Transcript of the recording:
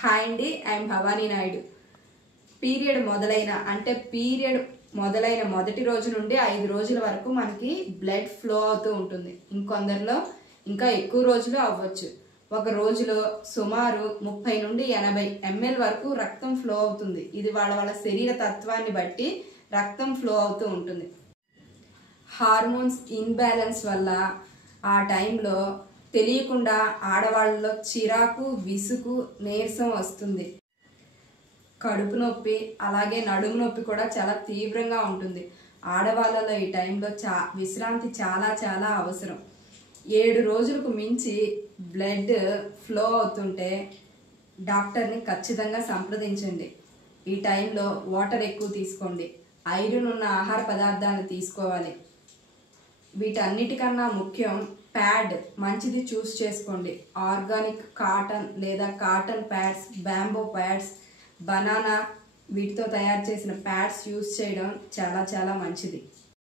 Hi అండి, I'm Bhavani Naidu. Period మొదలైన మొదటి రోజు నుండి 5 రోజుల వరకు మనకి బ్లడ్ ఫ్లో అవుతూ ఉంటుంది. ఇంకొందరిలో ఇంకా ఎక్కువ రోజులు అవ్వచ్చు. ఒక రోజులో సుమారు 30 నుండి 80 ml వరకు రక్తం ఫ్లో అవుతుంది. ఇది వాళ్ళ శరీర తత్వాన్ని బట్టి రక్తం ఫ్లో అవుతూ ఉంటుంది. హార్మోన్స్ ఇన్బ్యాలెన్స్ వల్ల ఆ టైంలో తెలియకుండా ఆడవాళ్ళలో చిరాకు, విసుగు, నీరసం వస్తుంది. కడుపు నొప్పి, అలాగే నడుము నొప్పి కూడా చాలా తీవ్రంగా ఉంటుంది. ఆడవాళ్ళలో ఈ టైంలో విశ్రాంతి చాలా చాలా అవసరం. 7 రోజులకు మించి బ్లడ్ ఫ్లో అవుతుంటే డాక్టర్ని ఖచ్చితంగా సంప్రదించండి. ఈ టైంలో వాటర్ ఎక్కువ తీసుకోండి. ఐరన్ ఉన్న ఆహార పదార్థాలను తీసుకోవాలి. వీటన్నిటికన్నా ముఖ్యం ప్యాడ్ మంచిది చూస్ చేసుకోండి. ఆర్గానిక్ కాటన్ లేదా cotton pads, bamboo pads, banana వీటితో తయారు చేసిన ప్యాడ్స్ యూస్ చేయడం చాలా చాలా మంచిది.